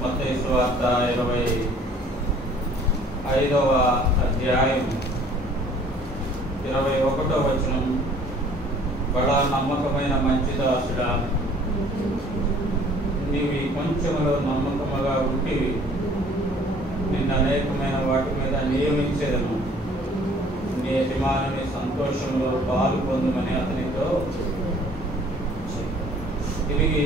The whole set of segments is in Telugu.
మత్తయి సువార్త 25వ అధ్యాయం 21వ వచనం. బడా నమ్మకమైన మంచి దాసుడా, నీవు ఈ కొంచెములో నమ్మకముగా ఉంటివి, నిన్ను అనేకమైన వాటి మీద నియమించేదను, నీ యజమానుని సంతోషంలో పాలు పొందుమని అతనితో. తిరిగి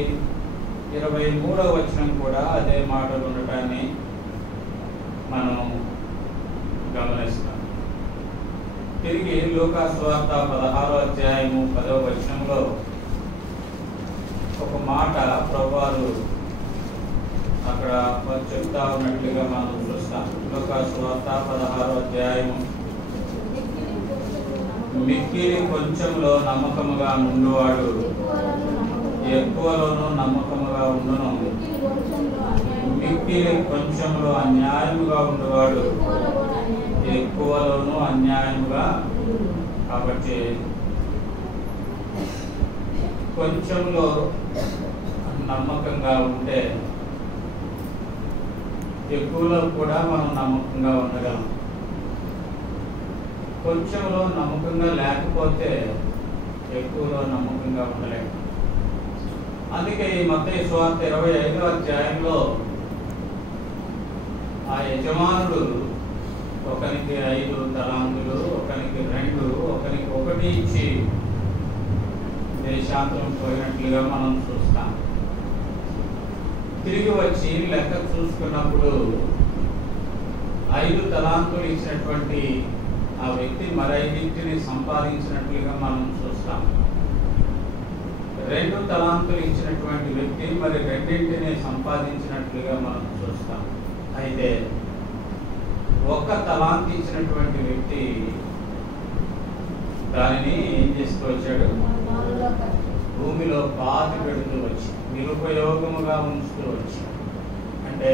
23వ వచనం కూడా అదే మాటలు ఉండటాన్ని మనం గమనిస్తాం. తిరిగి లూకా సువార్త 16వ అధ్యాయము 10వ వచనంలో ఒక మాట ప్రభువారు అక్కడ చెప్తా ఉన్నట్లుగా మనం చూస్తాం. లూకా సువార్త 16వ అధ్యాయము, మిక్కిలి కొంచెంలో నమ్మకముగా నుండువాడు ఎక్కువలోనూ నమ్మకముగా ఉండును, మిక్కిలి కొంచెంలో అన్యాయముగా ఉండేవాడు ఎక్కువలోనూ అన్యాయముగా. కాబట్టి కొంచెంలో నమ్మకంగా ఉంటే ఎక్కువలో కూడా మనం నమ్మకంగా ఉండగలం. కొంచెంలో నమ్మకంగా లేకపోతే ఎక్కువలో నమ్మకంగా ఉండలేము. అందుకే ఈ మత్తయి సువార్త 25వ అధ్యాయంలో ఆ యజమానుడు ఒకనికి 5 తలాంతులు, ఒకనికి 2, ఒకనికి 1 ఇచ్చి దేశాంతరం పోయినట్లుగా మనం చూస్తాం. తిరిగి వచ్చి లెక్క చూసుకున్నప్పుడు 5 తలాంతులు ఇచ్చినటువంటి ఆ వ్యక్తి మరైదింటిని సంపాదించినట్లుగా మనం చూస్తాం. 2 తలాంతులు ఇచ్చినటువంటి వ్యక్తి మరి 2 సంపాదించినట్లుగా మనం చూస్తాం. అయితే 1 తలాంతు ఇచ్చినటువంటి వ్యక్తి దానిని ఏం చేస్తూ వచ్చాడు? భూమిలో పాతి పెడుతూ వచ్చి నిరుపయోగముగా ఉంచుతూ వచ్చి, అంటే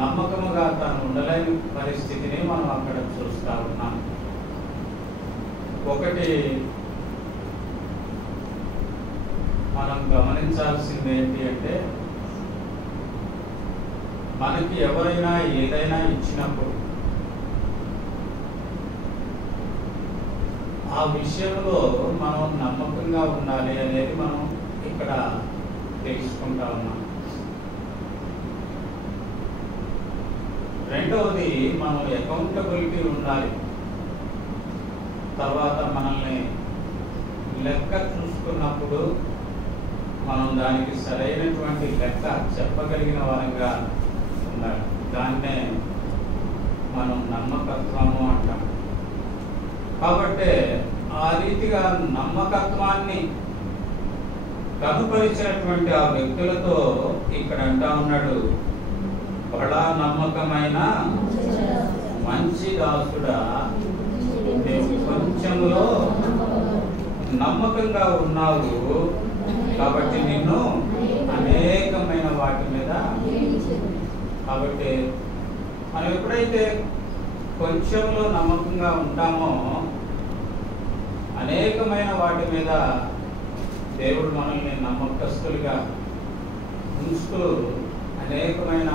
నమ్మకముగా తాను ఉండలేని పరిస్థితిని మనం అక్కడ చూస్తా ఉన్నాం. ఒకటి మనం గమనించాల్సింది ఏంటి అంటే, మనకి ఎవరైనా ఏదైనా ఇచ్చినప్పుడు ఆ విషయంలో మనం నమ్మకంగా ఉండాలి అనేది మనం ఇక్కడ తెలుసుకుంటా ఉన్నాం. రెండవది, మనం అకౌంటబిలిటీ ఉండాలి. తర్వాత మనల్ని లెక్క చూసుకున్నప్పుడు మనం దానికి సరైనటువంటి లెక్క చెప్పగలిగిన వారంగా ఉండాలి. దాన్నే మనం నమ్మకత్వము అంటాం. కాబట్టి ఆ రీతిగా నమ్మకత్వాన్ని కనుపరిచినటువంటి ఆ వ్యక్తులతో ఇక్కడ అంటా ఉన్నాడు, బడా నమ్మకమైన మంచి దాసుడా, నీవు కొంచెంలో నమ్మకంగా ఉన్నావు, కాబట్టి నిన్ను అనేకమైన వాటి మీద. కాబట్టి మనం ఎప్పుడైతే కొంచెంలో నమ్మకంగా ఉంటామో అనేకమైన వాటి మీద దేవుడు మనల్ని నమ్మకస్తులుగా ఉంచుతూ అనేకమైన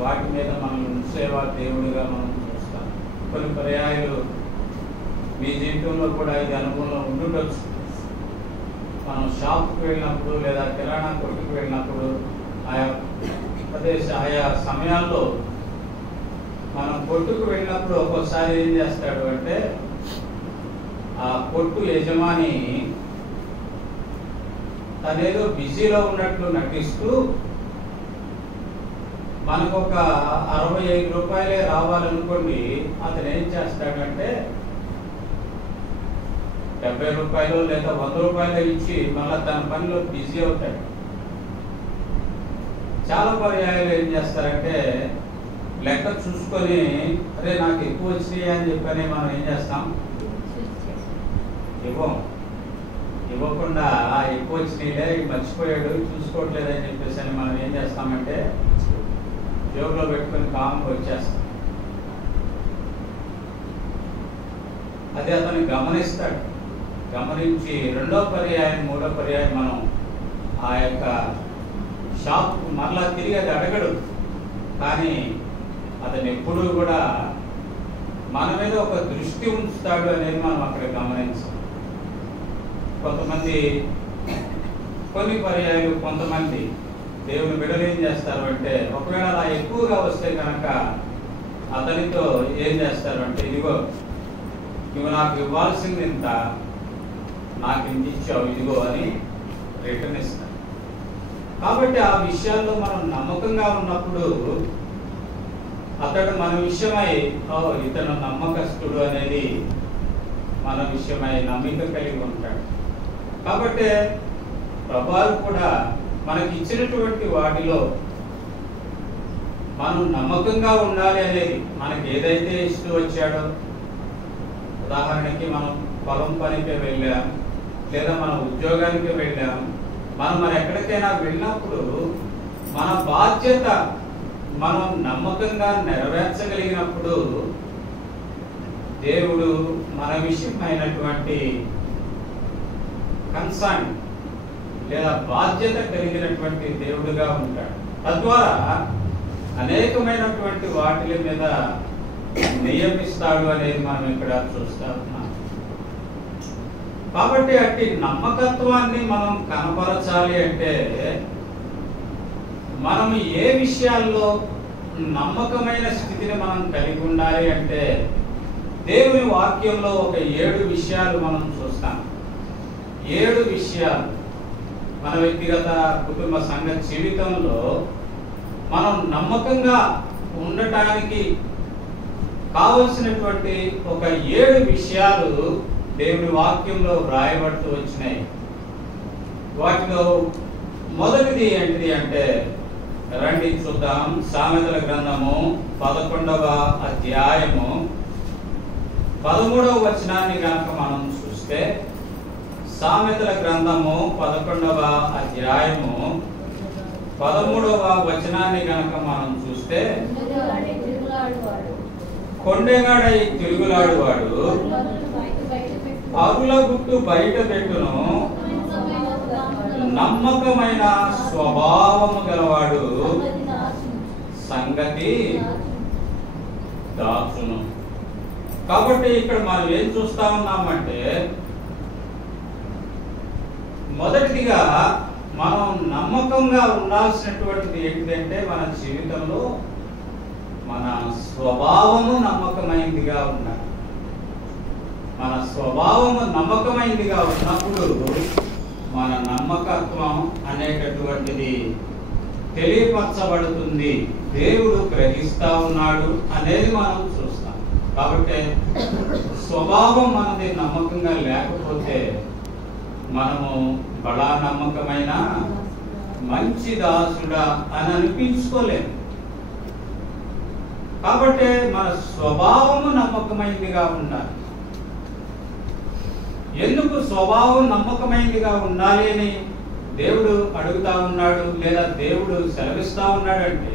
వాటి మీద మనల్ని ఉంచేవా దేవుడిగా మనం చూస్తాం. కొన్ని పర్యాయాలు మీ జీవితంలో కూడా ఇది అనుభవంలో ఉండుండొచ్చు. మనం షాప్కి వెళ్ళినప్పుడు లేదా కిరాణా కొట్టుకు వెళ్ళినప్పుడు ఆయా సమయాల్లో మనం కొట్టుకు వెళ్ళినప్పుడు ఒక్కోసారి ఏం చేస్తాడు అంటే, ఆ కొట్టు యజమాని తనేదో బిజీలో ఉన్నట్లు నటిస్తూ మనకు ఒక 65 రూపాయలే రావాలనుకోండి, అతను ఏం చేస్తాడంటే 70 రూపాయలు లేదా 100 రూపాయలు ఇచ్చి మళ్ళీ తన పనిలో బిజీ అవుతాడు. చాలా పర్యాయాలు ఏం చేస్తారంటే లెక్క చూసుకొని, అరే నాకు ఎక్కువ వచ్చినాయి అని చెప్పని మనం ఏం చేస్తాం, ఇవ్వకుండా ఎక్కువ వచ్చినాయిలే, మర్చిపోయాడు, చూసుకోవట్లేదని చెప్పేసి అని మనం ఏం చేస్తామంటే జోబులో పెట్టుకొని కామ్గా వచ్చేస్తాం. అది అతను గమనిస్తాడు. గమనించి రెండో పర్యాయం మూడో పర్యాయం మనం ఆ యొక్క షాప్ మరలా తిరిగి అది అడగడు. కానీ అతను ఎప్పుడూ కూడా మన మీద ఒక దృష్టి ఉంచుతాడు అనేది మనం అక్కడ గమనించాం. కొన్ని పర్యాయాలు కొంతమంది దేవుని బిడ్డలు ఏం చేస్తారు అంటే, ఒకవేళ అలా ఎక్కువగా వస్తే కనుక అతనితో ఏం చేస్తారు అంటే, ఇదిగో నువ్వు నాకు ఇవ్వాల్సింది ఇంత, నాకు ఇంత ఇచ్చావు, ఇదిగో అని రిటర్న్ ఇస్తారు. కాబట్టి ఆ విషయాల్లో మనం నమ్మకంగా ఉన్నప్పుడు అతడు మన విషయమై ఇతను నమ్మకస్తుడు అనేది మన విషయమై నమ్మిక కలిగి ఉంటాడు. కాబట్టి ప్రభువు కూడా మనకి ఇచ్చినటువంటి వాటిలో మనం నమ్మకంగా ఉండాలి అనేది, మనకి ఏదైతే ఇస్తూ వచ్చాడో, ఉదాహరణకి మనం పొలం పనికి వెళ్ళాం, లేదా మన ఉద్యోగానికి వెళ్ళాం, మనం ఎక్కడికైనా వెళ్ళినప్పుడు మన బాధ్యత మనం నమ్మకంగా నెరవేర్చగలిగినప్పుడు దేవుడు మన విషయమైనటువంటి కన్సర్న్ లేదా బాధ్యత కలిగినటువంటి దేవుడుగా ఉంటాడు. తద్వారా అనేకమైనటువంటి వాటి మీద నియమిస్తాడు అనేది మనం ఇక్కడ చూస్తా ఉన్నాం. కాబట్టి అట్టి నమ్మకత్వాన్ని మనం కనపరచాలి అంటే, మనం ఏ విషయాల్లో నమ్మకమైన స్థితిని మనం కలిగి ఉండాలి అంటే, దేవుని వాక్యంలో ఒక 7 విషయాలు మనం చూస్తాం. 7 విషయాలు మన వ్యక్తిగత కుటుంబ సంఘ జీవితంలో మనం నమ్మకంగా ఉండటానికి కావలసినటువంటి ఒక 7 విషయాలు దేవుని వాక్యంలో వ్రాయబడుతూ వచ్చినాయి. వాటిలో మొదటిది ఏంటిది అంటే, రండి చూద్దాం. సామెతల గ్రంథము 11వ అధ్యాయము 13వ వచనాన్ని గనక మనం చూస్తే, సామెతల గ్రంథము 11వ అధ్యాయము 13వ వచనాన్ని గనక మనం చూస్తే, కొండెగాడై తిరుగులాడువాడు అరుల గుట్టు బయట పెట్టును, నమ్మకమైన స్వభావము గలవాడు సంగతి దాచును. కాబట్టి ఇక్కడ మనం ఏం చూస్తా ఉన్నామంటే, మొదటిగా మనం నమ్మకంగా ఉండాల్సినటువంటిది ఏంటంటే, మన జీవితంలో మన స్వభావము నమ్మకమైందిగా ఉండాలి. మన స్వభావము నమ్మకమైందిగా ఉన్నప్పుడు మన నమ్మకత్వం అనేటటువంటిది తెలియపరచబడుతుంది, దేవుడు గ్రహిస్తా ఉన్నాడు అనేది మనం చూస్తాం. కాబట్టి స్వభావం మనది నమ్మకంగా లేకపోతే మనము బడా నమ్మకమైన మంచి దాసుడా అని అనిపించుకోలేము. కాబట్టి మన స్వభావము నమ్మకమైనదిగా ఉండాలి. ఎందుకు స్వభావం నమ్మకమైనదిగా ఉండాలి అని దేవుడు అడుగుతా ఉన్నాడు, లేదా దేవుడు సెలవిస్తా ఉన్నాడు అంటే,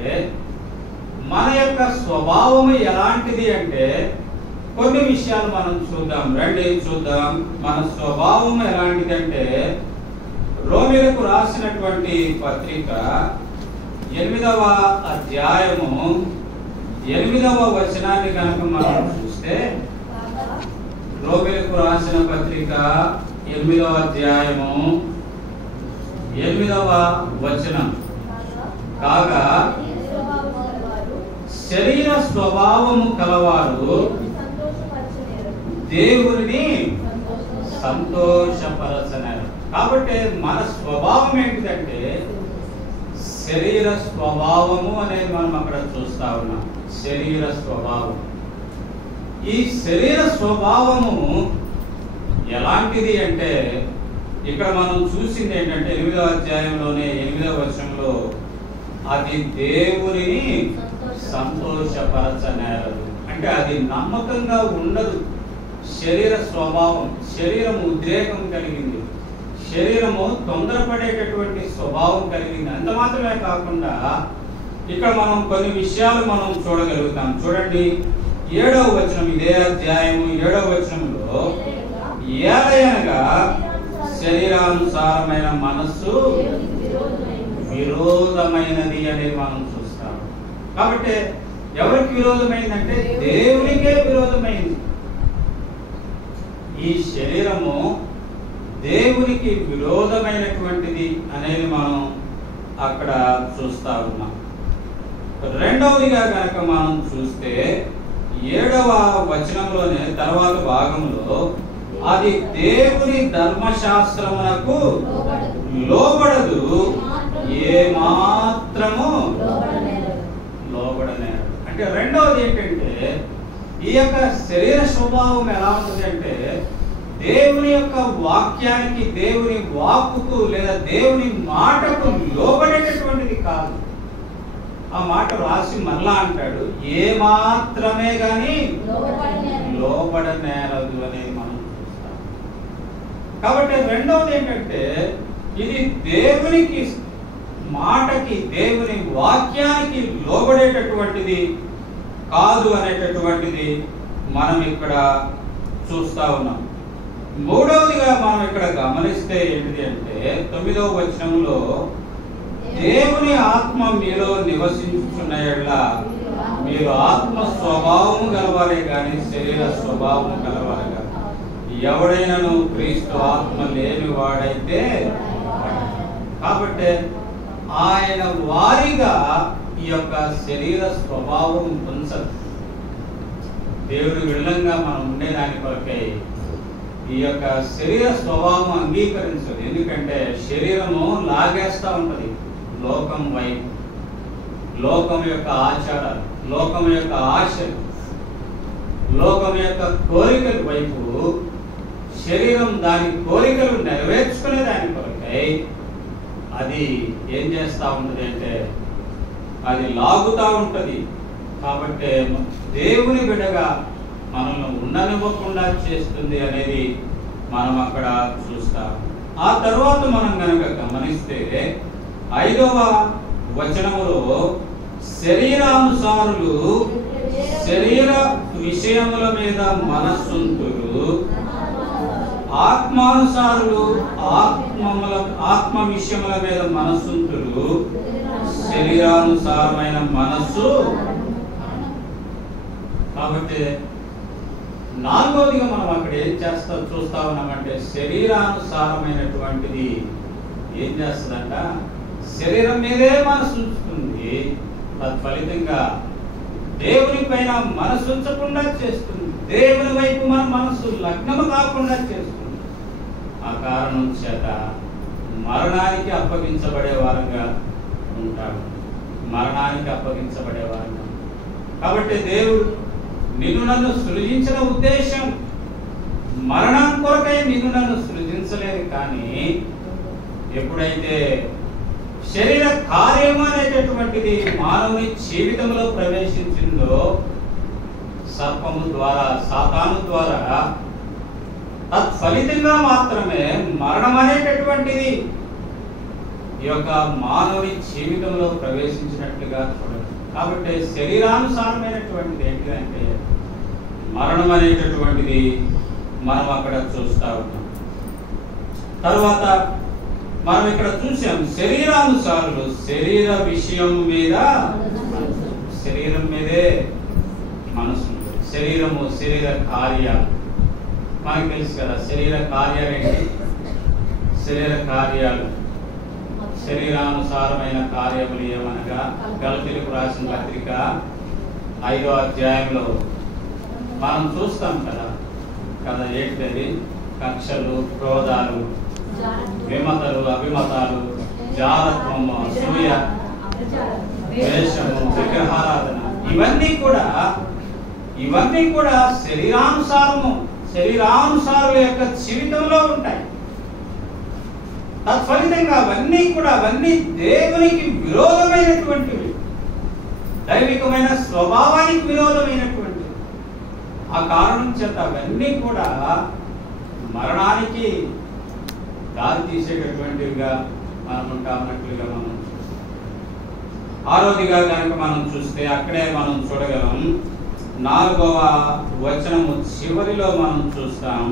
మన యొక్క స్వభావము ఎలాంటిది అంటే, కొన్ని విషయాలు మనం చూద్దాం. రండి చూద్దాం. మన స్వభావం ఎలాంటిది అంటే, రోమీయులకు రాసినటువంటి పత్రిక 8వ అధ్యాయము 8వ వచనాన్ని కనుక మనం చూస్తే, రోమీయులకు రాసిన పత్రిక 8వ అధ్యాయము 8వ వచనం, కాగా శరీర స్వభావము కలవారు దేవుని సంతోషపరచనేరు. కాబట్టి మన స్వభావం ఏంటిదంటే శరీర స్వభావము అనేది మనం అక్కడ చూస్తా ఉన్నాం. శరీర స్వభావం, ఈ శరీర స్వభావము ఎలాంటిది అంటే, ఇక్కడ మనం చూసింది ఏంటంటే 8వ అధ్యాయంలోనే 8వ వచనంలో, అది దేవునిని సంతోషపరచనేరదు. అంటే అది నమ్మకంగా ఉండదు. శరీర స్వభావం, శరీరము ఉద్రేకం కలిగింది, శరీరము తొందరపడేటటువంటి స్వభావం కలిగింది. అంత మాత్రమే కాకుండా ఇక్కడ మనం కొన్ని విషయాలు మనం చూడగలుగుతాం. చూడండి 7వ వచనం, ఇదే అధ్యాయము 7వ వచనంలో, ఏలయనగా శరీరానుసారమైన మనస్సు విరోధమైనది అనేది మనం చూస్తాం. కాబట్టి ఎవరికి విరోధమైందంటే దేవునికే విరోధమైంది. ఈ శరీరము దేవునికి విరోధమైనటువంటిది అనేది మనం అక్కడ చూస్తా ఉన్నాం. రెండవదిగా కనుక మనం చూస్తే 7వ వచనంలోనే తర్వాత భాగంలో అది దేవుని ధర్మశాస్త్రమునకు లోబడదు, ఏ మాత్రము లోబడనేరు. అంటే రెండవది ఏంటంటే ఈ యొక్క శరీర స్వభావం ఎలా ఉంటుంది అంటే దేవుని యొక్క వాక్యానికి, దేవుని వాక్కుకు లేదా దేవుని మాటకు లోబడేటటువంటిది కాదు. ఆ మాట రాసి మరలా అంటాడు, ఏ మాత్రమే గాని లోబడనేరదు అనేది మనం చూస్తాం. కాబట్టి రెండవది ఏంటంటే ఇది దేవునికి మాటకి, దేవుని వాక్యానికి లోబడేటటువంటిది కాదు అనేటటువంటిది మనం ఇక్కడ చూస్తా ఉన్నాం. మూడవదిగా మనం ఇక్కడ గమనిస్తే ఏంటిది అంటే 9వ వచనంలో దేవుని ఆత్మ మీలో నివసించుచున్న యెడల మీరు ఆత్మ స్వభావము గలవారే కానీ శరీర స్వభావము గలవారే కాదు. ఎవడైనాను క్రీస్తు ఆత్మ లేని వాడైతే, కాబట్టి ఆయన వారిగా ఈ యొక్క శరీర స్వభావం ఉంచదు. దేవుడి విడుదలంగా మనం ఉండేదాని కొరకై ఈ యొక్క శరీర స్వభావం అంగీకరించదు. ఎందుకంటే శరీరము లాగేస్తూ ఉంటది లోకం వైపు, లోకం యొక్క ఆచారాలు, లోకం యొక్క ఆశలు, లోకం యొక్క కోరికల వైపు శరీరం దాని కోరికలు నెరవేర్చుకునే దాని కొరకై అది ఏం చేస్తూ ఉంటుంది అంటే అది లాగుతూ ఉంటుంది. కాబట్టి దేవుని బిడ్డగా మనల్ని ఉండనివ్వకుండా చేస్తుంది అనేది మనం అక్కడ చూస్తాం. ఆ తర్వాత మనం కనుక గమనిస్తే 5వ వచనములో శరీరానుసారులు శరీర విషయముల మీద మనస్సుంతురు, ఆత్మానుసారులు ఆత్మ విషయముల మీద మనస్సుంతురు, శరీరానుసారమైన మనస్సు. కాబట్టి నాలుగవదిగా మనం అక్కడ ఏం చూస్తా ఉన్నామంటే శరీరానుసారమైనటువంటిది ఏం చేస్తుందంట, శరీరం మీదే మనసు ఉంచుతుంది. తత్ఫలితంగా దేవుని పైన మనసు ఉంచకుండా చేస్తుంది, దేవుని వైపు మన మనసు లగ్నము కాకుండా చేస్తుంది. ఆ కారణం చేత మరణానికి అప్పగించబడే వారంగా ఉంటాడు, మరణానికి అప్పగించబడే వారంగా. కాబట్టి దేవుడు నిన్ను నన్ను సృజించిన ఉద్దేశం మరణం కొరకై నిన్ను నన్ను సృజించలేదు. కానీ ఎప్పుడైతే శరీర కార్యం అనేటటువంటిది మానవుని జీవితంలో ప్రవేశించిందో సర్పము ద్వారా, సాతాను ద్వారా, తత్ఫలితంగా మాత్రమే మరణం అనేటటువంటిది ఈ యొక్క మానవుని జీవితంలో ప్రవేశించినట్లుగా చూడండి. కాబట్టి శరీరానుసారమైనటువంటిది ఏంటంటే మరణం అనేటటువంటిది మనం అక్కడ చూస్తా ఉన్నాం. తర్వాత మనం ఇక్కడ చూసాం శరీరానుసారులు శరీర విషయం మీద, శరీరం మీదే మనసు, శరీరము శరీర కార్యాలు మనకు తెలుసు కదా. శరీర కార్యాలు ఏంటి? శరీర కార్యాలు శరీరానుసారమైన కార్యములు ఏమనగా గలతీయులకు రాసిన పత్రిక 5వ అధ్యాయంలో మనం చూస్తాం కదా. ఏంటది? కక్షలు, క్రోధాలు, విమతలు, అభిమతాలు, జారత్వము, అసూయ, ద్వేషము, విగ్రహారాధన, ఇవన్నీ కూడా శరీరానుసారుల యొక్క జీవితంలో ఉంటాయి. తత్ఫలితంగా అవన్నీ దేవునికి విరోధమైనటువంటివి, దైవికమైన స్వభావానికి విరోధమైనటువంటివి. ఆ కారణం చేత అవన్నీ కూడా మరణానికి దారి తీసేటటువంటివిగా మనం ఉంటామన్నట్లుగా మనం ఆరోదిగా కనుక మనం చూస్తే అక్కడే మనం చూడగలం. 4వ వచనము చివరిలో మనం చూస్తాం,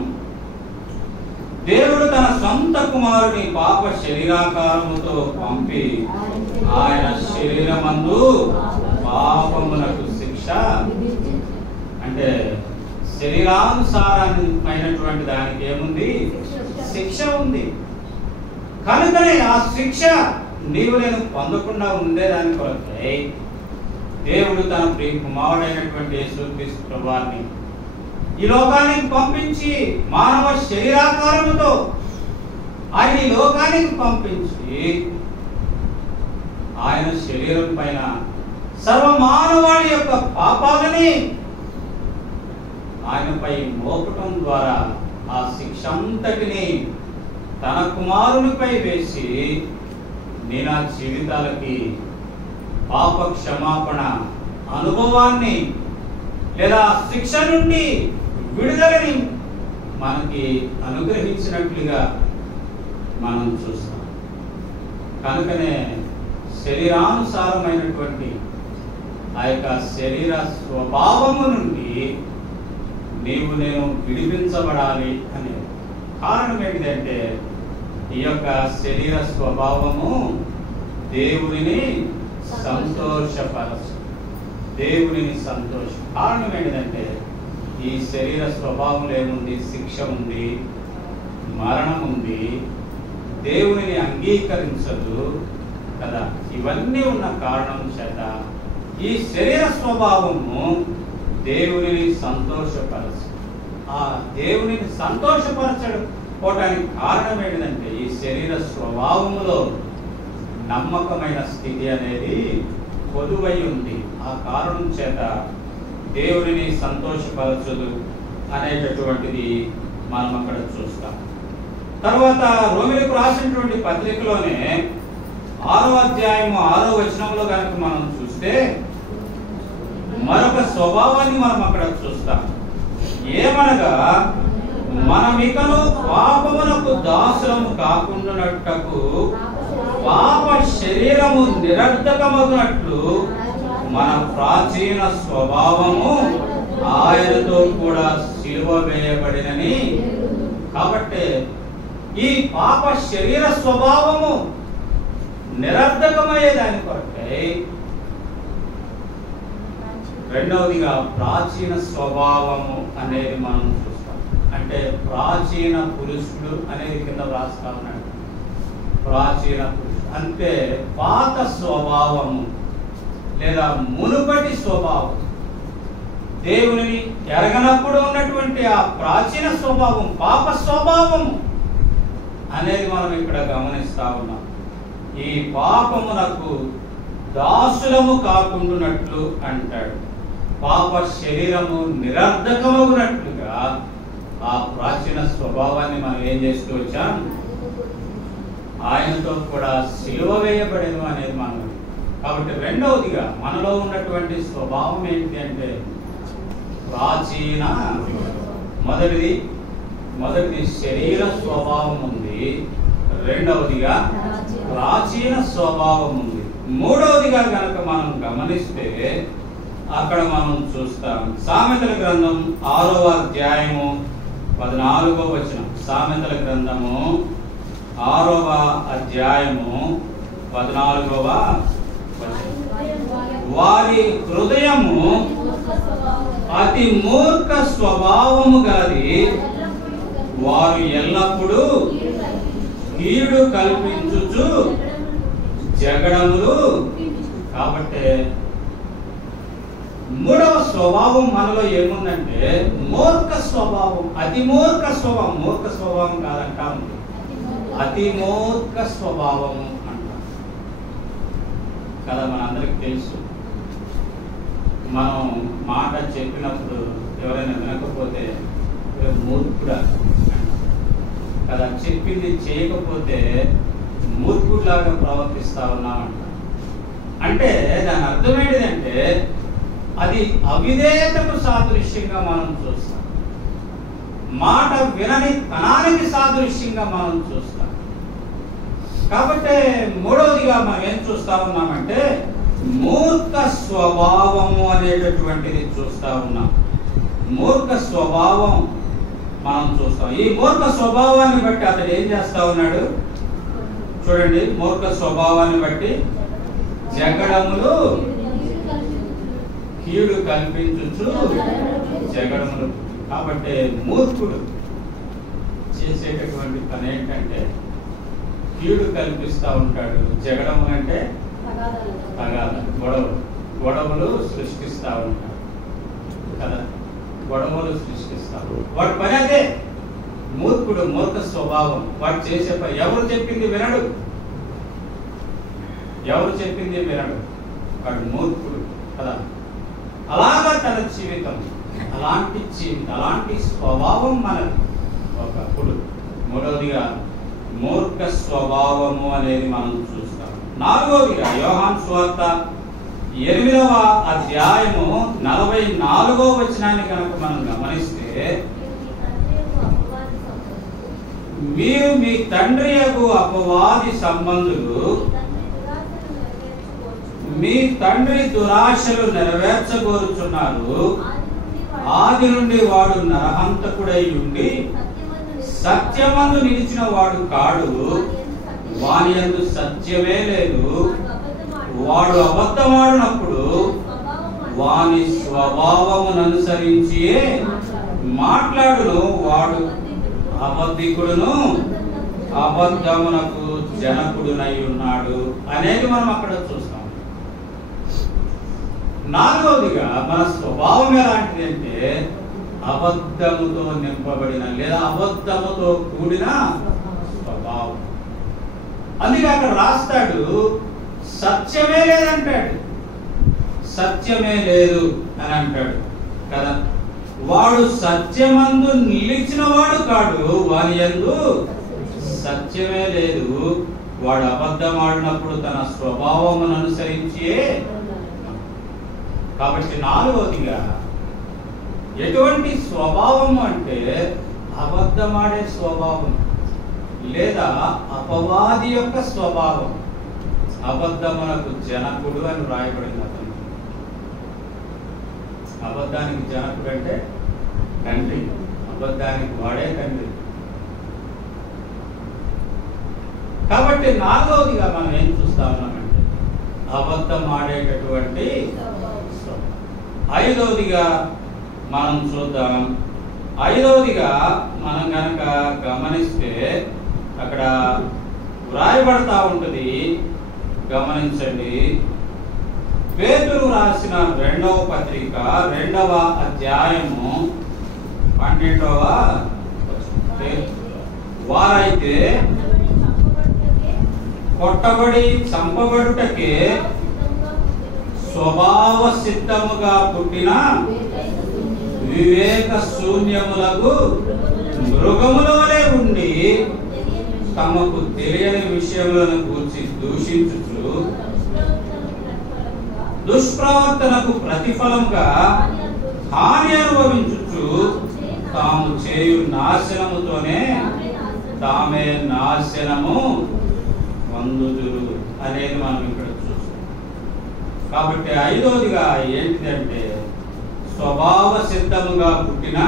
దేవుడు తన సొంత కుమారుని పాప శరీరాకారముతో పంపి ఆయన శరీరమందు పాపమునకు శిక్ష, అంటే శరీరానుసారమైనటువంటి దానికి ఏముంది? శిక్ష ఉంది. కనుకనే ఆ శిక్ష నీవు నేను పొందకుండా ఉండేదాని కొరకై దేవుడు తన ప్రియ కుమారుడైనటువంటి యేసుక్రీస్తు ప్రభువారిని ఈ లోకానికి పంపించి, మానవ శరీరాకారముతో ఆయన ఈ లోకానికి పంపించి ఆయన శరీరం పైన సర్వమానవాళి యొక్క పాపాలని ఆయనపై మోపటం ద్వారా ఆ శిక్ష అంతటిని తన కుమారునిపై వేసి నీ నా జీవితాలకి పాప క్షమాపణ అనుభవాన్ని లేదా శిక్ష నుండి విడుదలని మనకి అనుగ్రహించినట్లుగా మనం చూస్తాం. కనుకనే శరీరానుసారమైనటువంటి ఆ యొక్క శరీర స్వభావము నుండి నీవు నేను విడిపించబడాలి అనే కారణం ఏంటంటే ఈ యొక్క శరీర స్వభావము దేవునిని సంతోషపరచు, దేవునిని సంతోషం. కారణం ఏంటంటే ఈ శరీర స్వభావంలో ఏముంది? శిక్ష ఉంది, మరణం ఉంది, దేవునిని అంగీకరించదు కదా. ఇవన్నీ ఉన్న కారణం చేత ఈ శరీర స్వభావము దేవునిని సంతోషపరచు. ఆ దేవునిని సంతోషపరచకపోవటానికి కారణం ఏంటంటే ఈ శరీర స్వభావములో నమ్మకమైన స్థితి అనేది కొదువై ఉంది. ఆ కారణం చేత దేవునిని సంతోషపరచదు అనేటటువంటిది మనం అక్కడ చూస్తాం. తర్వాత రోమిలకు రాసినటువంటి పత్రికలోనే 6వ అధ్యాయము 6వ వచనంలో కనుక మనం చూస్తే మరొక స్వభావాన్ని మనం అక్కడ చూస్తాం. ఏమనగా మనమికను పాపమునకు దాసులము కాకుండానట్టుకు పాప శరీరము నిరర్ధకమగునట్లు మన ప్రాచీన స్వభావము ఆయనతో కూడా సిలువ వేయబడినని. కాబట్టి ఈ పాప శరీర స్వభావము నిరర్ధకమయ్యే దాని కొరకై రెండవదిగా ప్రాచీన స్వభావము అనేది మనం చూస్తాం. అంటే ప్రాచీన పురుషుడు అనేది కింద రాస్తా ఉన్నాడు. ప్రాచీన పురుషుడు అంటే పాత స్వభావము లేదా మునుపటి స్వభావం, దేవునిని ఎరగనప్పుడు ఉన్నటువంటి ఆ ప్రాచీన స్వభావం, పాప స్వభావము అనేది మనం ఇక్కడ గమనిస్తా ఉన్నాం. ఈ పాపమునకు దాసులము కాకుండానట్లు అంటాడు. పాప శరీరము నిరర్ధకమగునట్లుగా ఆ ప్రాచీన స్వభావాన్ని మనం ఏం చేస్తూ వచ్చాం? ఆయనతో కూడా సిలువ వేయబడేను అనేది మనం. కాబట్టి రెండవదిగా మనలో ఉన్నటువంటి స్వభావం ఏంటి అంటే ప్రాచీన, మొదటిది శరీర స్వభావం ఉంది, రెండవదిగా ప్రాచీన స్వభావం ఉంది. మూడవదిగా కనుక మనం గమనిస్తే అక్కడ మనం చూస్తాం సామెతల గ్రంథం 6వ అధ్యాయము 14వ వచనం. సామెతల గ్రంథము 6వ అధ్యాయము 14వ వచనం. వారి హృదయము అతి మూర్ఖ స్వభావము గలది, వారు ఎల్లప్పుడూ కీడు కల్పించుచు జగడములు. కాబట్టి మూడవ స్వభావం మనలో ఏముందంటే మూర్ఖ స్వభావం, అతి మూర్ఖ స్వభావం. మూర్ఖ స్వభావం కాదంటా ఉంది, అతి మూర్ఖ స్వభావము అంటాం కదా. మనందరికి తెలుసు, మనం మాట చెప్పినప్పుడు ఎవరైనా వినకపోతే మూర్ఖుడా కదా, చెప్పింది చేయకపోతే మూర్ఖుడిలాగా ప్రవర్తిస్తా ఉన్నామంట. అంటే దాని అర్థం ఏంటిదంటే అది అవిధేయతకు సాదృశ్యంగా మనం చూస్తాం, మాట వినని తనానికి సాదృశ్యంగా మనం చూస్తాం. కాబట్టి మూడవదిగా మనం ఏం చూస్తా ఉన్నామంటే మూర్ఖ స్వభావము అనేటటువంటిది చూస్తా ఉన్నాం. మూర్ఖ స్వభావం మనం చూస్తాం. ఈ మూర్ఖ స్వభావాన్ని బట్టి అతడు ఏం చేస్తా ఉన్నాడు చూడండి. మూర్ఖ స్వభావాన్ని బట్టి జగడములు, కీడు కల్పించుచు జగడములు. కాబట్టి మూర్ఖుడు చేసేటటువంటి పని ఏంటంటే కీడు కల్పిస్తూ ఉంటాడు. జగడములు అంటే గొడవలు సృష్టిస్తూ ఉంటాడు కదా. గొడవలు సృష్టిస్తాడు. వాడి పని అదే. మూర్ఖుడు, మూర్ఖ స్వభావం. వాడు చేసే పని ఎవరు చెప్పింది వినడు. వాడు మూర్ఖుడు కదా. అలాగా తన జీవితం, అలాంటి స్వభావం మనది ఒకప్పుడు. మూడవదిగా మూర్ఖ స్వభావము అనేది మనం చూస్తాం. నాలుగవదిగా యోహాను సువార్త 8వ అధ్యాయము 44వ వచనాన్ని కనుక మనం గమనిస్తే, మీరు మీ తండ్రి యగు అపవాది సంబంధులు, మీ తండ్రి దురాశలు నెరవేర్చగోరుచున్నారు. ఆది నుండి వాడు నరహంతకుడై ఉండి సత్యమందు నిలిచిన వాడు కాడు. వాని యందు సత్యమే లేదు. వాడు అబద్ధమాడినప్పుడు వాని స్వభావముననుసరించియే మాట్లాడును. వాడు అబద్ధికుడును, అబద్ధమునకు జనకుడునై ఉన్నాడు అనేది మనం అక్కడ చూస్తాం. నాలుగవదిగా మన స్వభావం ఎలాంటిది అంటే అబద్ధముతో నింపబడిన లేదా అబద్ధముతో కూడిన స్వభావం. అందుకే అక్కడ రాస్తాడు, సత్యమే లేదంటాడు. సత్యమే లేదు అని అంటాడు కదా. వాడు సత్యమందు నిలిచిన వాడు కాడు. వాని యందు సత్యమే లేదు. వాడు అబద్ధమాడినప్పుడు తన స్వభావమును అనుసరించే. కాబట్టి నాలుగవదిగా ఎటువంటి స్వభావము అంటే అబద్ధమాడే స్వభావం లేదా అపవాది యొక్క స్వభావం. అబద్ధమునకు జనకుడు అని రాయబడింది. అతను అబద్ధానికి జనకుడు అంటే తండ్రి, అబద్ధానికి వాడే తండ్రి. కాబట్టి నాలుగవదిగా మనం ఏం చూస్తా ఉన్నామంటే అబద్ధం ఆడేటటువంటి. ఐదవదిగా మనం చూద్దాం. ఐదవదిగా మనం కనుక గమనిస్తే అక్కడ వ్రాయబడతా ఉంటుంది, గమనించండి. పేతురు రాసిన 2వ పత్రిక 2వ అధ్యాయము 12వ వారైతే కొట్టబడి చంపబడుటకే స్వభావ సిద్ధముగా పుట్టిన వివేక శూన్యములకు మృగముల వలె ఉండి తమకు తెలియని విషయములను గూర్చి దూషించుచు దుష్ప్రవర్తనకు ప్రతిఫలముగా హాని అనుభవించుచు తాము చేయు నాశనముతోనే తామే నాశనము పొందుదురు అనేది మనం ఇక్కడ చూస్తాం. కాబట్టి ఐదవదిగా ఏంటిదంటే స్వభావ సిద్ధముగా పుట్టిన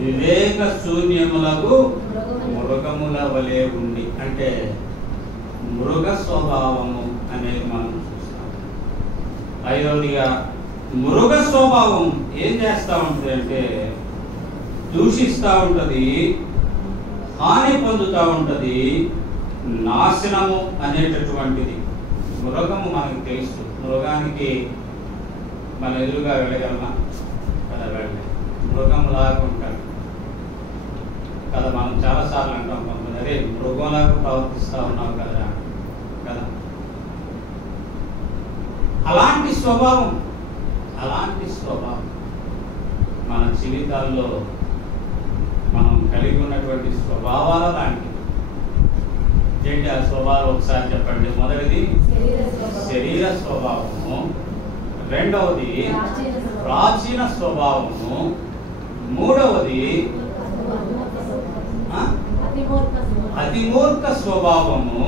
వివేక శూన్యములకు మృగముల వలె ఉండి, అంటే మృగ స్వభావము అనేది మనం చూస్తాం. ఐదవదిగా మృగ స్వభావం ఏం చేస్తూ ఉంటుంది అంటే దూషిస్తూ ఉంటుంది, హాని పొందుతూ ఉంటుంది, నాశనము అనేటటువంటిది. మృగము మనకు తెలుసు. మృగానికి మన ఎదురుగా వెళ్ళగలమా కదా? వెళ్ళి మృగం లాగా ఉంటాడు కదా. మనం చాలాసార్లు అంటాం కొంతమంది, అదే మృగంలాగా ప్రవర్తిస్తూ ఉన్నావు కదా కదా. అలాంటి స్వభావం మన జీవితాల్లో మనం కలిగి ఉన్నటువంటి స్వభావాల లాంటివి. ఏంటి ఆ స్వభావం ఒకసారి చెప్పండి. మొదటిది శరీర స్వభావము, రెండవది ప్రాచీన స్వభావము, మూడవది అతిమూర్ఖ స్వభావము,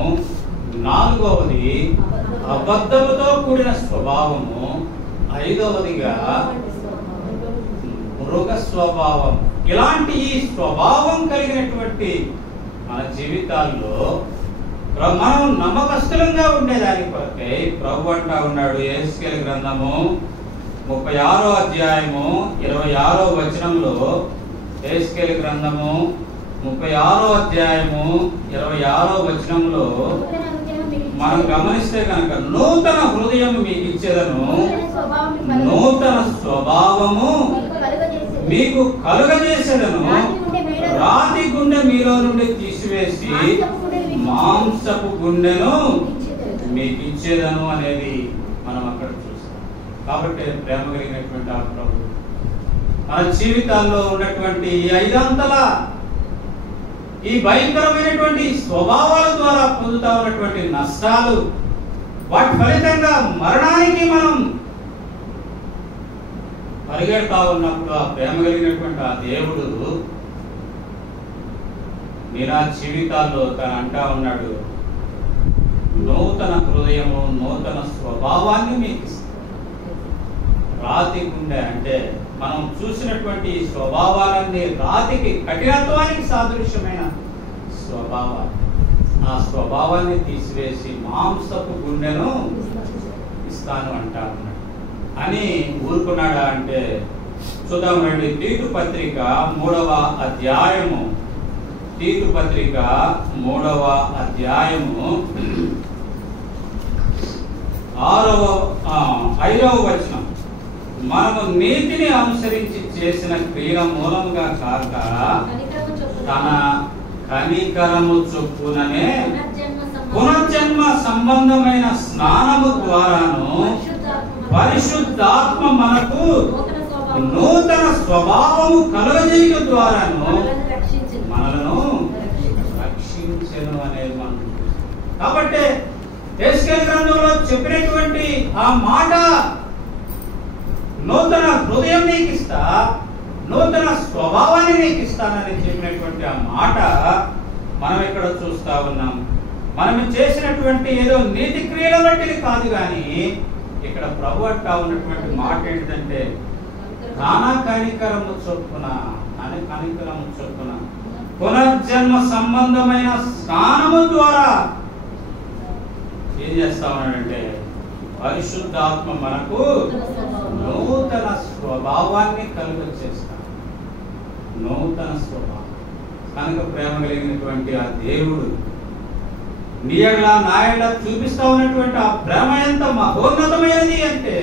నాలుగవది అబద్ధముతో కూడిన స్వభావము, ఐదవదిగా మృగ స్వభావం. ఇలాంటి ఈ స్వభావం కలిగినటువంటి మన జీవితాల్లో మనం నమ్మకస్తులంగా ఉండేదాని కొరకై ప్రభు అంటా ఉన్నాడు. యెహెజ్కేలు గ్రంథము 36వ అధ్యాయము 26వ వచనంలో, యెహెజ్కేలు గ్రంథము 36వ అధ్యాయము 26వ వచనంలో మనం గమనిస్తే కనుక నూతన హృదయం మీకు ఇచ్చేదను, నూతన స్వభావము మీకు కలుగజేసేదను, రాతి గుండె మీలో నుండి తీసివేసి మాంసపు గుండెను మీకు ఇచ్చేదను అనేది మనం అక్కడ చూస్తాం. కాబట్టి ప్రేమ కలిగినటువంటి ఆ ప్రభు మన జీవితాల్లో ఉన్నటువంటి ఈ ఐదంతల ఈ భయంకరమైనటువంటి స్వభావాల ద్వారా పొందుతా ఉన్నటువంటి నష్టాలు, వాటి ఫలితంగా మరణానికి మనం పరిగెడతా ఉన్నప్పుడు ఆ ప్రేమ కలిగినటువంటి ఆ దేవుడు నా జీవితాల్లో తను అంటా ఉన్నాడు, నూతన హృదయము నూతన స్వభావాన్ని మీకు ఇస్తాను. రాతి గుండె అంటే మనం చూసినటువంటి స్వభావాలన్నీ రాతికి, కఠినత్వానికి సాదృశ్యమైన స్వభావాలు. ఆ స్వభావాన్ని తీసివేసి మాంసపు గుండెను ఇస్తాను అంటా ఉన్నాడు. అని ఊరుకున్నాడా అంటే చూద్దాం రండి. తీతు పత్రిక 3వ అధ్యాయము, తీతు పత్రిక 3వ అధ్యాయము 5వ వచనం, మనము నీతిని అనుసరించి చేసిన క్రియల మూలముగా కాక తన కనికరము చొప్పుననే పునర్జన్మ సంబంధమైన స్నానము ద్వారాను పరిశుద్ధాత్మ మనకు నూతన స్వభావము కలుగజేయడం ద్వారాను మనలను రక్షించెను అనేది మనం. కాబట్టి యెహెజ్కేలు గ్రంథంలో చెప్పినటువంటి ఆ మాట, నూతన హృదయం నీకు ఇస్తా, నూతన స్వభావాన్ని నీకు ఇస్తానని చెప్పినటువంటి ఆ మాట మనం ఇక్కడ చూస్తా ఉన్నాం. మనం చేసినటువంటి ఏదో నీతి క్రియల వంటిది కాదు, కానీ ఇక్కడ ప్రభు అంటా ఉన్నటువంటి మాట ఏంటంటే కనికరము చొప్పున, కనికరము చొప్పున పునర్జన్మ సంబంధమైన స్నానము ద్వారా ఏం చేస్తా ఉన్నాడంటే పరిశుద్ధాత్మ మనకు నూతన స్వభావాన్ని కలుగజేస్తాడు. నూతన స్వభావం కనుక ప్రేమ కలిగినటువంటి ఆ దేవుడు నీ ఎడల నా ఎడల చూపిస్తా ఉన్నటువంటి ఆ ప్రేమ ఎంత మహోన్నతమైనది అంటే,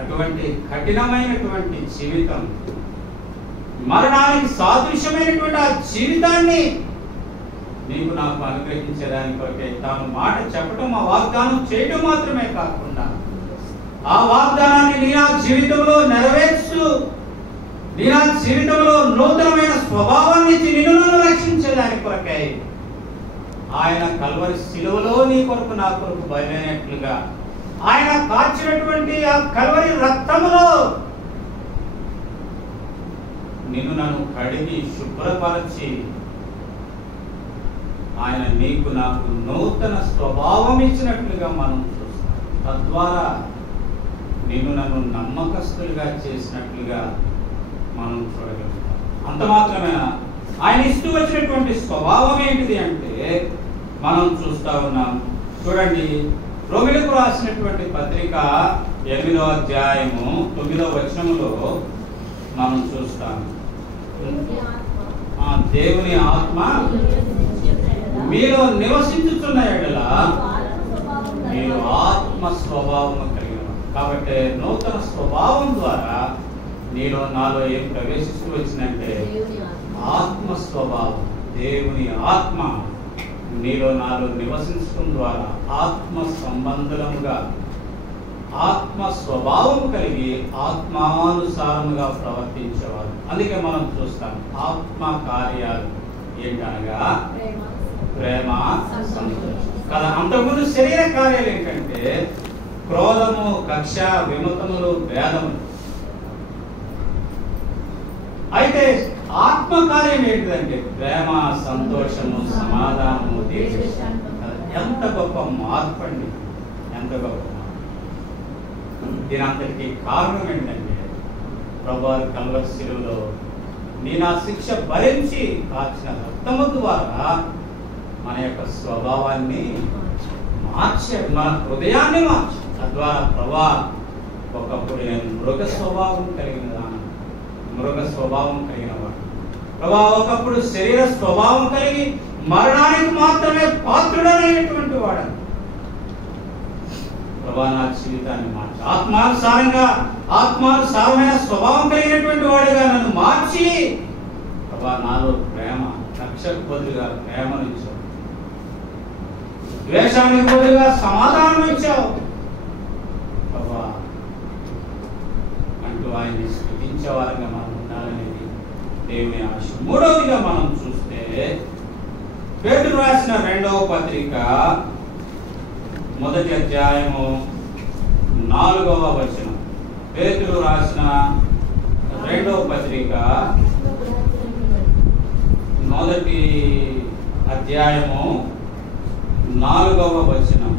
అటువంటి కఠినమైనటువంటి జీవితం, మరణానికి సాదృశ్యమైనటువంటి ఆ జీవితాన్ని నీకు నాకు అనుగ్రహించడానికి కొరకే తాను మాట చెప్పడం, ఆ వాగ్దానం చేయడం మాత్రమే కాకుండా ఆ వాగ్దానాన్ని నీ నా జీవితంలో నెరవేర్చు, నీ నా జీవితంలో నూతనమైన స్వభావాన్ని ఇచ్చి నిన్ను నన్ను రక్షించేదానికి కొరకై ఆయన కల్వరి శిలువలో నీ కొరకు నా కొరకు బయలైనట్లుగా ఆయన కార్చినటువంటి ఆ కల్వరి రక్తములో నిన్ను నన్ను కడిగి శుభ్రపరచి ఆయన నీకు నాకు నూతన స్వభావం ఇచ్చినట్లుగా మనం చూస్తాం. తద్వారా నిన్ను నన్ను నమ్మకస్తులుగా చేసినట్లుగా మనం చూడగలుగుతాం. అంత మాత్రమేనా, ఆయన ఇస్తూ వచ్చినటువంటి స్వభావం ఏంటిది అంటే మనం చూస్తా ఉన్నాం. చూడండి, రోమిలకు రాసినటువంటి పత్రిక 8వ అధ్యాయము 9వ వచనంలో మనం చూస్తాం. దేవుని ఆత్మ మీలో నివసించుతున్న ఎడల మీరు ఆత్మ స్వభావం కలిగిన. కాబట్టి నూతన స్వభావం ద్వారా నీలో నాలో ఏం ప్రవేశిస్తూ వచ్చిందంటే ఆత్మ స్వభావం, దేవుని ఆత్మ నీలో నాలో నివసించడం ద్వారా ఆత్మ సంబంధముగా ఆత్మ స్వభావం కలిగి ఆత్మానుసారముగా ప్రవర్తించేవారు. అందుకే మనం చూస్తాం ఆత్మ కార్యాలు ఏంటనగా ప్రేమ, సంతోషం కదా. అంతకుముందు శరీర కార్యాలు ఏంటంటే క్రోధము, కక్ష, విమతములు, భేదములు. అయితే ఆత్మ కార్యం ఏంటిదంటే ప్రేమ, సంతోషము, సమాధానము, ఎంత గొప్ప మార్పు అండి, ఎంత గొప్ప మార్పు. దీని అంతటికి కారణం ఏంటంటే ప్రభువారి కల్వరి శిలువలో నీ నా శిక్ష భరించి కాచిన రక్తము ద్వారా మన యొక్క స్వభావాన్ని మార్చాడు, మన హృదయాన్ని మార్చాడు. తద్వారా ప్రభా ఒకప్పుడు నేను మృగ స్వభావం కలిగిన వాడు ప్రభా, ఒకప్పుడు శరీర స్వభావం కలిగి మరణానికి మాత్రమే పాత్రుడైనటువంటి వాడు ప్రభా. నా జీవితాన్ని మార్చి ఆత్మానుసారమైన స్వభావం కలిగినటువంటి వాడిగా నన్ను మార్చి ప్రభా, నాలో ప్రేమ, కక్షకు బదులుగా ప్రేమను ఇచ్చావు, ద్వేషానికి బదులుగా సమాధానం ఇచ్చావు ప్రభా అంటూ ఆయన్ని స్తుతించే వారంగా మనం ఉండాలనేది దేవుని ఆశ. మూడవదిగా మనం చూస్తే పేతురు రాసిన 2వ పత్రిక 1వ అధ్యాయము 4వ వచనం. పేతురు రాసిన 2వ పత్రిక 1వ అధ్యాయము 4వ వచనం.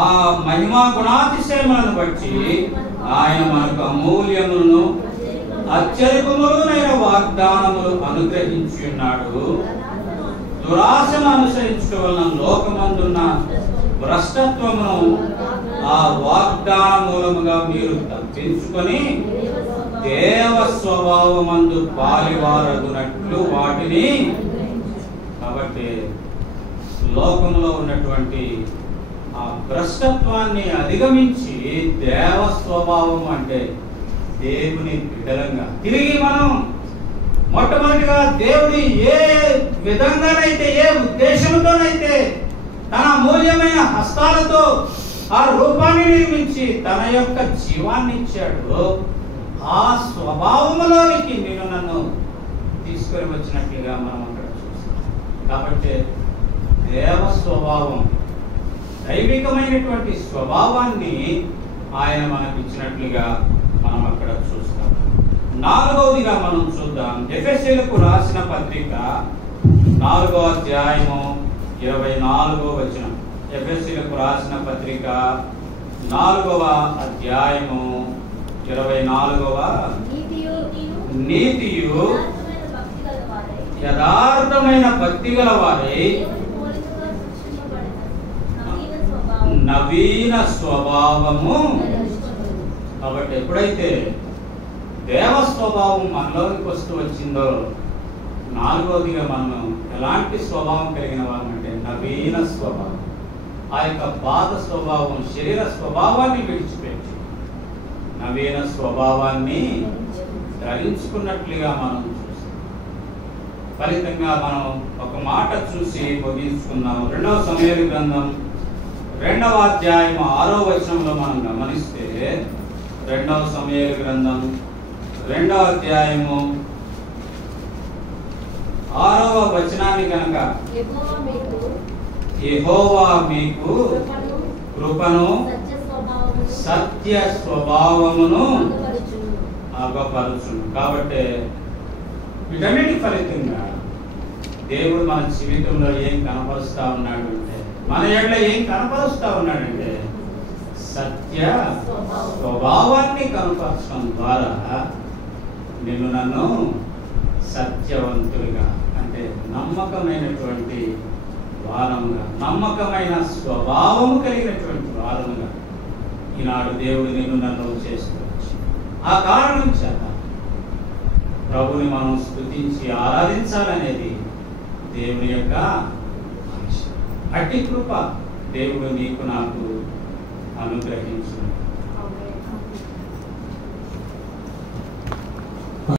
ఆ మహిమా గుణాతిశయములను బట్టి ఆయన మనకు అమూల్యములను అత్యధికములైన వాగ్దానములు అనుగ్రహించి ఉన్నాడు. దురాశను అనుసరించడం వలన లోకమందున్న భ్రష్టత్వమును ఆ వాగ్దాన మూలముగా మీరు తప్పించుకొని దేవ స్వభావమందు పాలివారగునట్లు వాటిని. కాబట్టి లోకంలో ఉన్నటువంటి ఆ భ్రష్టత్వాన్ని అధిగమించి దేవ స్వభావం అంటే దేవుని బిడ్డలంగా తిరిగి మనం మొట్టమొదటిగా దేవుడి ఏ విధంగానైతే, ఏ ఉద్దేశంతోనైతే తన అమూల్యమైన హస్తాలతో ఆ రూపాన్ని నిర్మించి తన యొక్క జీవాన్ని ఇచ్చాడు, ఆ స్వభావంలోనికి నేను నన్ను తీసుకొని వచ్చినట్లుగా మనం అక్కడ చూస్తాం. కాబట్టి దేవ స్వభావం, దైవికమైనటువంటి స్వభావాన్ని ఆయన మనకు ఇచ్చినట్లుగా మనం అక్కడ చూస్తాం. 4వదిగా మనం చూద్దాం. ఎఫెసీయులకు రాసిన పత్రిక 4వ అధ్యాయము 24వ వచనం. ఎఫెసీయులకు రాసిన పత్రిక 4వ అధ్యాయము 24వ. నీతియు యథార్థమైన భక్తి గల వారై నవీన స్వభావము. కాబట్టి ఎప్పుడైతే దేవ స్వభావం మనలోకి వస్తూ వచ్చిందో, 4వదిగా మనం ఎలాంటి స్వభావం కలిగిన వాళ్ళంటే నవీన స్వభావం. ఆ యొక్క పాత స్వభావం, శరీర స్వభావాన్ని విడిచిపెట్టి నవీన స్వభావాన్ని ధరించుకున్నట్లుగా మనం చూస్తాం. ఫలితంగా మనం ఒక మాట చూసి ముగించుకున్నాం. 2వ సమూయేలు గ్రంథం 2వ అధ్యాయం 6వ వచనంలో మనం గమనిస్తే, 2వ సమూయేలు గ్రంథం 2వ అధ్యాయము 6వ వచనాన్ని కనుక, యెహోవా మీకు కృపను సత్య స్వభావమును అగపరచును. కాబట్టి వీటన్నిటి ఫలితంగా దేవుడు మన జీవితంలో ఏం కనపరుస్తా ఉన్నాడు అంటే, మన ఎడల ఏం కనపరుస్తా ఉన్నాడంటే సత్య స్వభావాన్ని కనపరచడం ద్వారా నిన్ను నన్ను సత్యవంతులుగా, అంటే నమ్మకమైనటువంటి వారముగా, నమ్మకమైన స్వభావము కలిగినటువంటి వారముగా ఈనాడు దేవుడు నిన్ను నన్ను చేసుకోవచ్చు. ఆ కారణం చేత ప్రభుని మనం స్తుతించి ఆరాధించాలనేది దేవుని యొక్క ఆశ. అట్టి కృప దేవుడు నీకు నాకు అనుగ్రహించును.